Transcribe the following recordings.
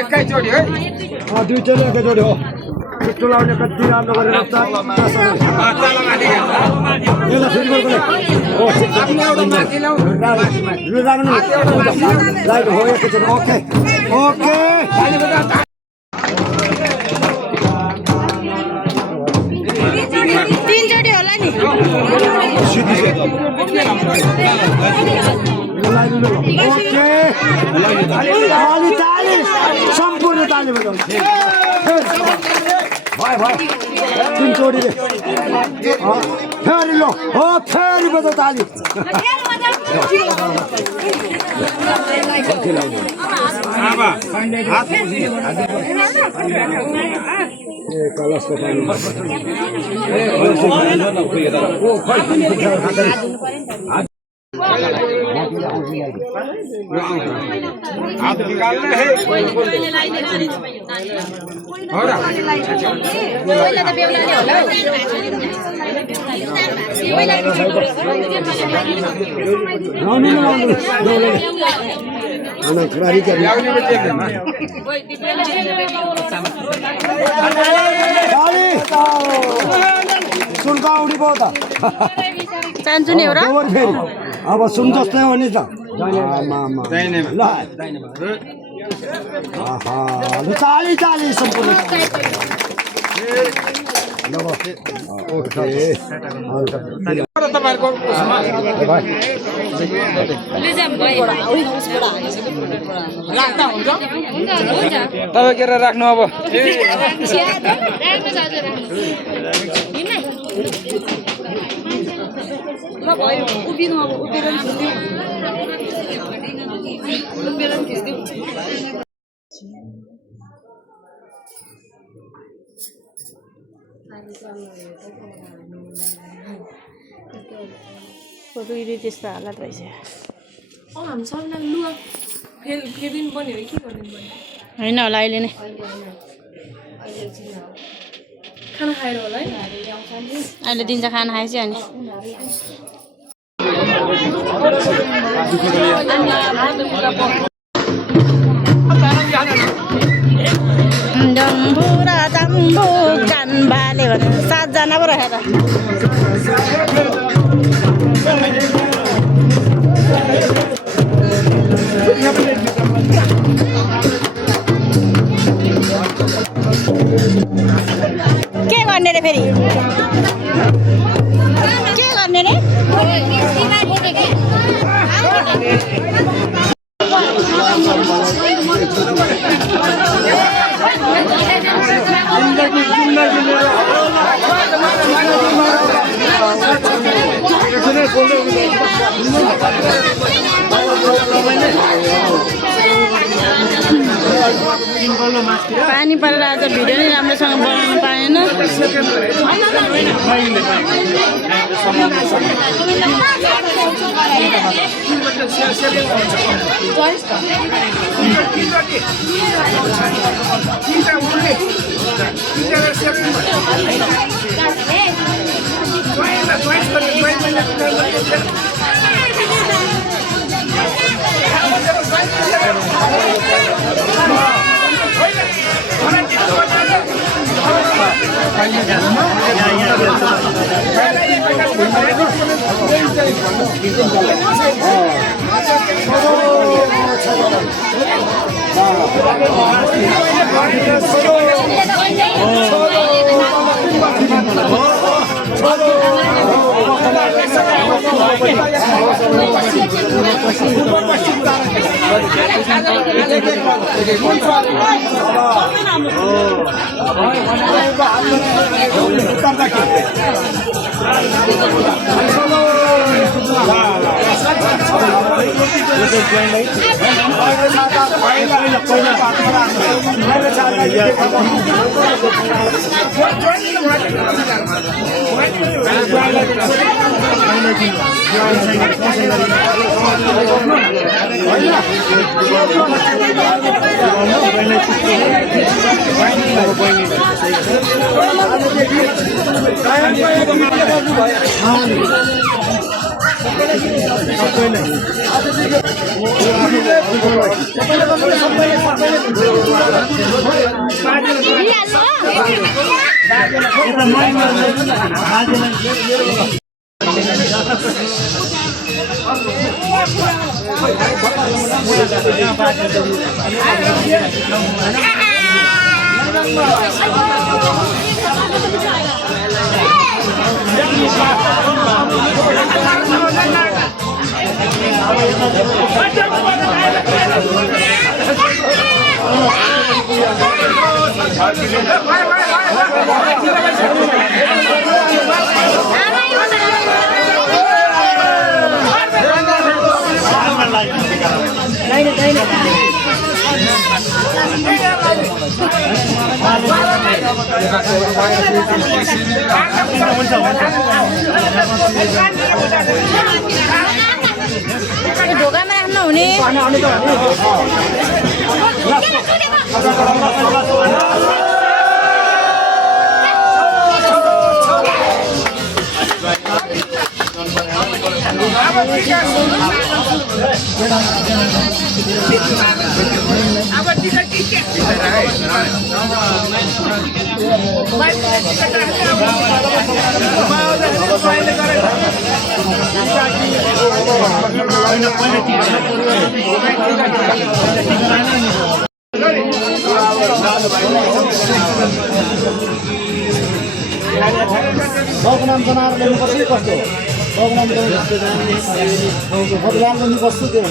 एकैचोटि है दुईचोटि एकैचोटि हो चुलाउने कति राम्रो गरेर यसलाई फेरि राइट हो एकैचोटि ओके ओके तीनचोटि होला नि ओके ताली सम्पूर्ण ताली बजाउनु भयो तीनचोटिले फेरि लो हो फेरि बजाउ ताली कलशको पानी हाथ निकालना है सुनका उडी बहुत चाहन्छु नि एउटा अब सुन जस्तै हो नि त ल चाली चाली सम्पूर्ण तपाईँ के राख्नु अब उभिनु अब उभिएर फोटो त्यस्तो हालत रहेछ होइन होला अहिले नै खाना खाएर होला है अहिले दिन्छ खाना खाएपछि अनि जम्बुरा जम्बु कान बाले भने 7 जना पो रहेछ के गर्ने रे फेरि के गर्ने रे पानी परेर आज भिडियो नै राम्रोसँग बनाउन पाएन ढोकामा राख्नु हुने नाम बनाएर ल्याउनुपर्छ कि कस्तो नाम गर्नुपर्छ त्यो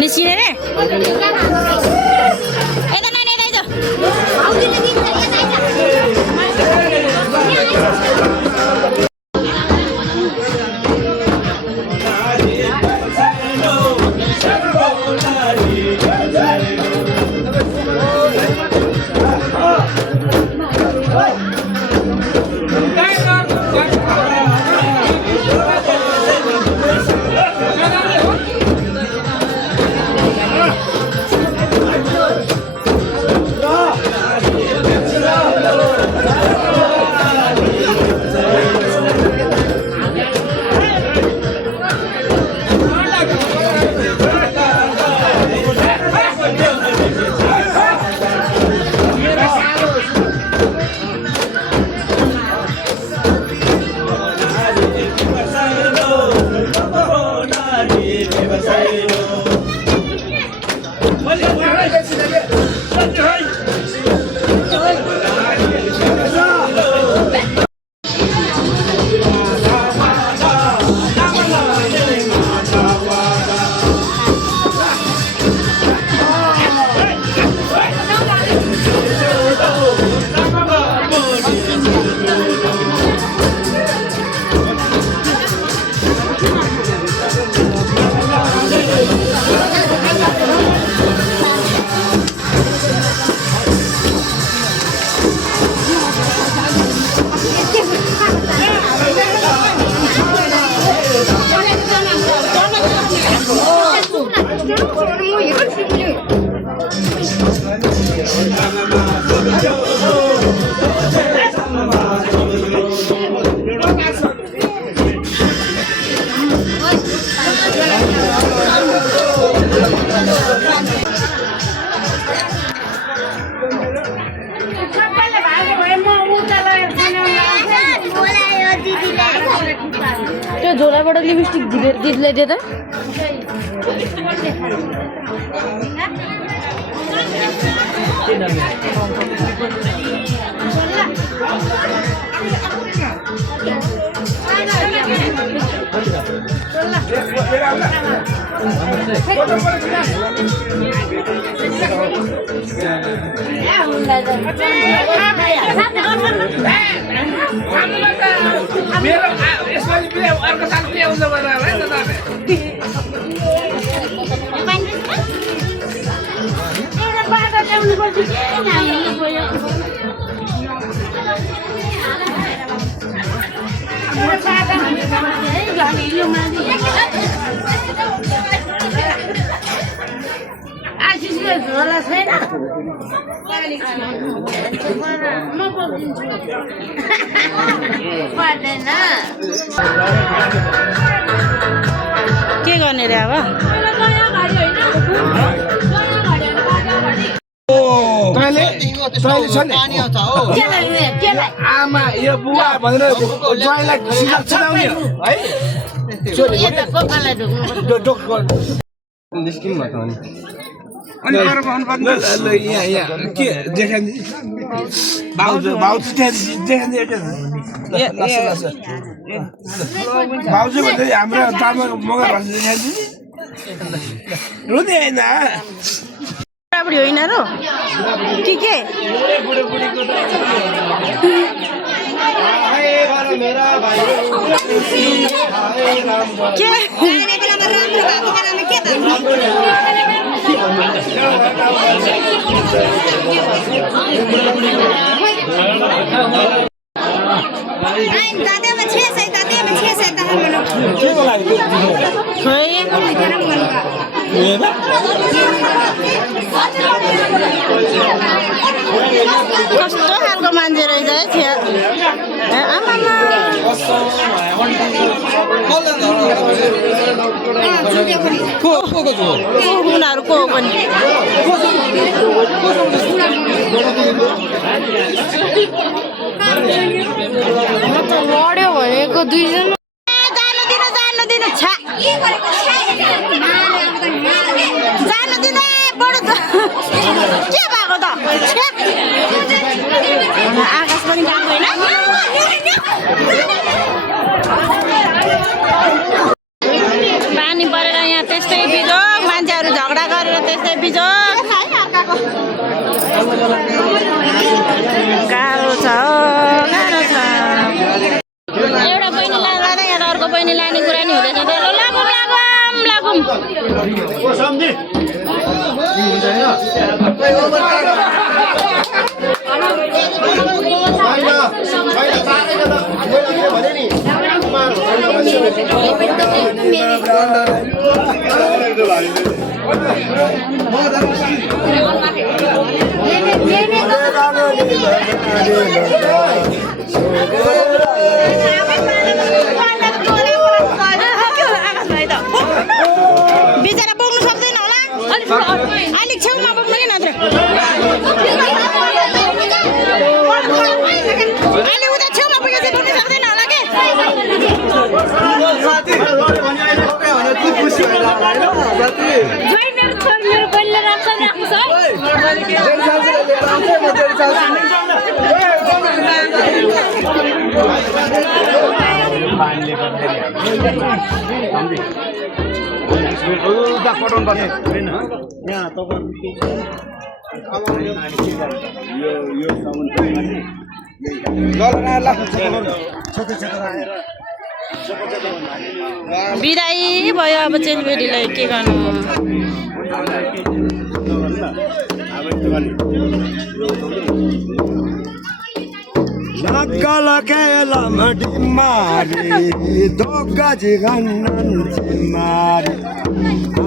निस्किने रे यता नानी यता त्यो झोलाबाट लिपस्टिक दिदीलाई दे त के गर्ने रे अब आमा यो बुवा भनेर ज्वाइँलाई चिनाउने है भाउजू भन्दै हाम्रो तामा मगर रुने होइन बुढाबुढी होइन र के कस्तो खालको मान्छे रहेछ है थियो आमामा उनीहरू को हो पनि लड्यो भनेको दुईजना जानु दिनु छा जानु दिनु बडो के भएको त आकाश पनि गएको होइन पानी परेर यहाँ त्यस्तै बिजोग मान्छेहरू झगडा गरेर त्यस्तै बिजोग गाह्रो छ एउटा बहिनी लाँदा यहाँ अर्को बहिनी लाने कुरा नि हुँदैन लागौँ बिचरा बोक्नु सक्दैन होला अलिक छेउमा बोक्नु कि नत्र अहिले उता छेउमा पुगेपछि बोक्नु सक्दैन होला के बिदाई भयो अब चेलीबेटीलाई के गर्नु Nagala kela madimari doga jiganan chimari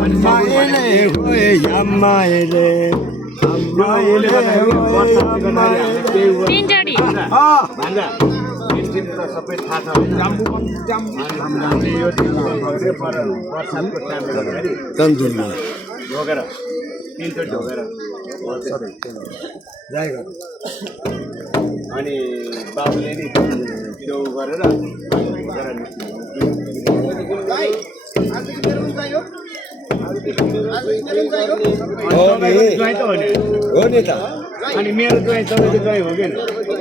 amaile hoye yamaile amaile तीनचोटी भन्दा सबै थाहा छ यो बर्सातको टाइमले गर्दाखेरि तन्दुरमा ढोगेर 3 चोटि ढोगेर अनि बाबुले नि त्यो गरेर हो नि त अनि मेरो ज्वाइँ तपाईँको ज्वाइँ हो कि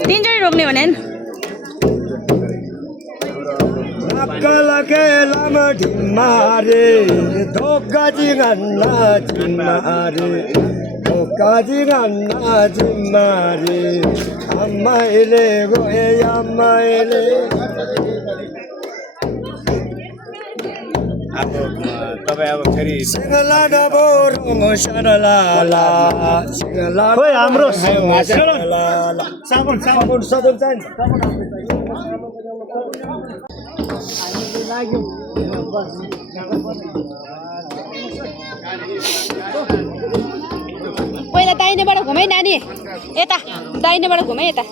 तिनचोटि रोक्ने भने नि लगे लामा ढिमारे धोका जिगन्ना जिमारे धोका जिगन्ना जिमारे अम्माइले गए अम्माइले अब तपाईँ अब फेरि सिंगला डबो रुम सरलाला सिंगला खोइ हाम्रो साबुन साबुन सदन चाहिन्छ पहिला दाहिनेबाट घुमाइ नानी यता दाहिनेबाट घुमाइ यता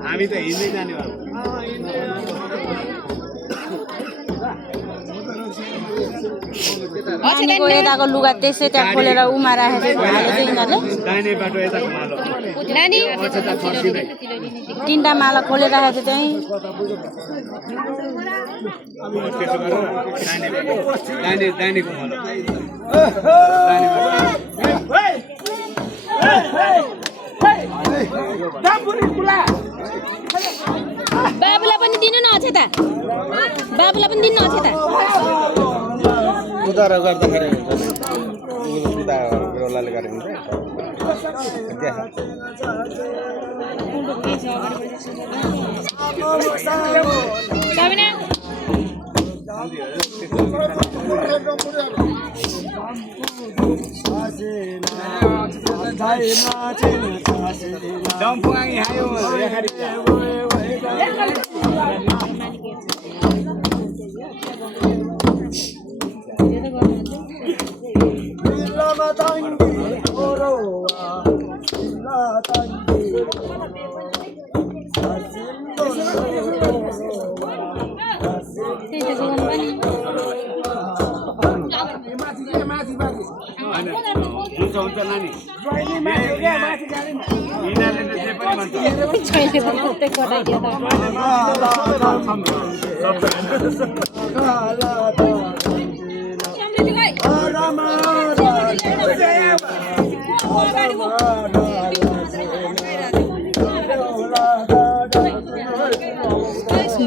हामी त हिँड्दै जाने भयो नानीको यताको लुगा त्यसै त्यहाँ खोलेर उमा राखेको हालेको यिनीहरूले दाहिने बाटो यता घुमालो नानी तीनटा माला खोलेर राखेको थियो त्यहीँ दाहिने घुमालो बाबुलाई पनि दिनु न अक्षता बाबुलाई पनि दिनु अक्षता उता गर्दाखेरि उता बेहुलाले गरेको हुन्छ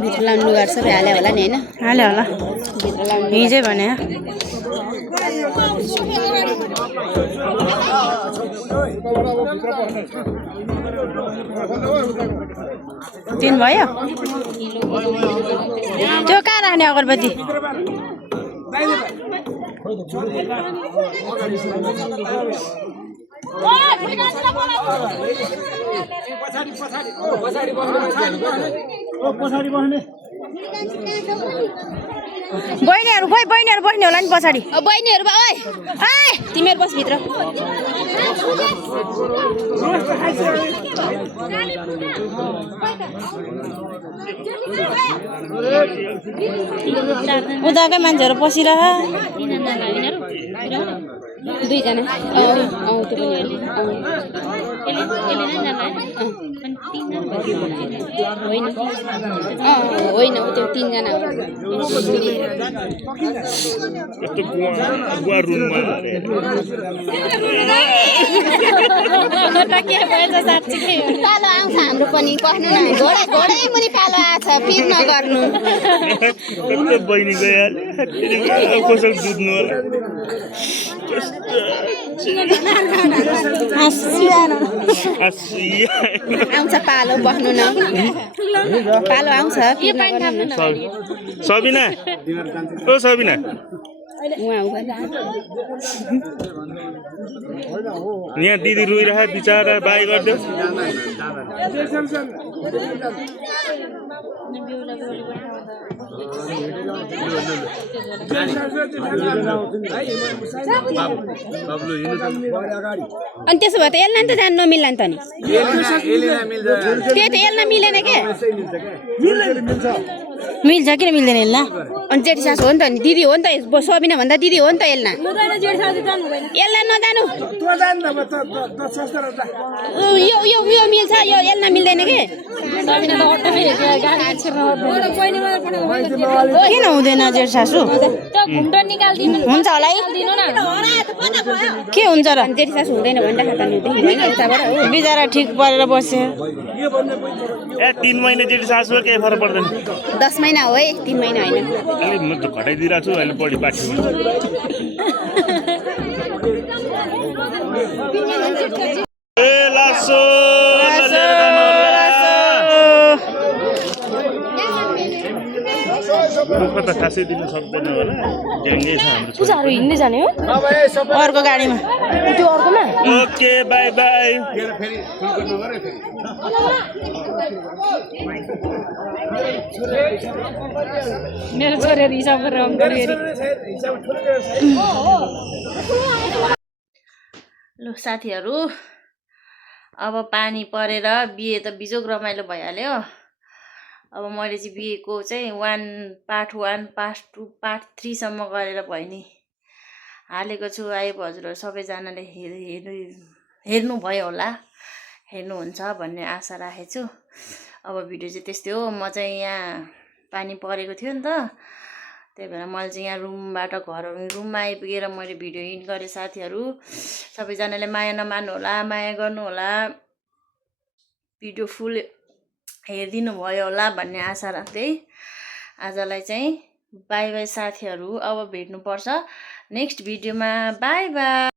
भित्र लाउनु लुगा सबै हाल्यो होला नि होइन हाल्यो होला भित्र लाउनु हिजै भने तिन भयो त्यो कहाँ राख्ने अगरबत्ती बहिनीहरू खोइ बहिनीहरू बस्ने होला नि पछाडि बहिनीहरू ओइ तिमीहरू बस भित्र उताकै मान्छेहरू पसिरह दुईजना त्यो होइन त्यो तीनजना पालो आउँछ हाम्रो पनि पस्नु न घोडै मुनि पालो आएछ पिर नगर्नु बहिनी गइहाल्यो कसो दुध्नु होला आउँछ पालो बस्नु न पालो आउँछ सबिना ओ सबिना यहाँ दिदी रोइरह बिचारा बाई गरिदेऊ अनि त्यसो भए त यसलाई त जानु नमिल्ला नि त नि त्यही त यसलाई मिलेन के मिल्छ किन मिल्दैन यसलाई अनि जेठी सासु हो नि त नि दिदी हो नि त सबिना भन्दा दिदी हो नि त यसलाई यसलाई नजानु यो मिल्छ यो यसलाई मिल्दैन के किन हुँदैन जेठी सासु हुन्छ होला के हुन्छ र जेठी सासु हुँदैन भन्दा बिचरा ठिक परेर बस्यो 3 महिना जेठी सासु के फरक पर्दैन 10 महिना हो है 3 महिना होइन अलि म त घटाइदिरहेको छु अहिले बढी पाठी हुन्छ ए लासो त खासै दिन सक्दैन होला ढ्याङ्गै छ हाम्रो पूजाहरू हिँड्दै जाने हो अर्को गाडीमा त्यो अर्कोमा ओके बाई बाई मेरो छोरीहरू हिसाब गरेर लु साथीहरू अब पानी परेर बिहे त बिजोग रमाइलो भइहाल्यो अब मैले चाहिँ बिहेको चाहिँ पार्ट 1 पार्ट 2 पार्ट 3 सम्म गरेर भयो नि हालेको छु आइब हजुरहरू सबैजनाले हेर्नु भयो होला हेर्नुहुन्छ भन्ने आशा राखेको छु अब भिडियो चाहिँ त्यस्तै हो म चाहिँ यहाँ पानी परेको थियो नि त त्यही भएर मैले चाहिँ यहाँ रुममा आइपुगेर मैले भिडियो हिट गरेँ साथीहरू सबैजनाले माया नमान्नु होला माया गर्नु होला भिडियो फुल हेरिदिनु भयो होला भन्ने आशा राख्दै आजलाई चाहिँ बाई बाई साथीहरू अब भेट्नुपर्छ नेक्स्ट भिडियोमा बाई बाई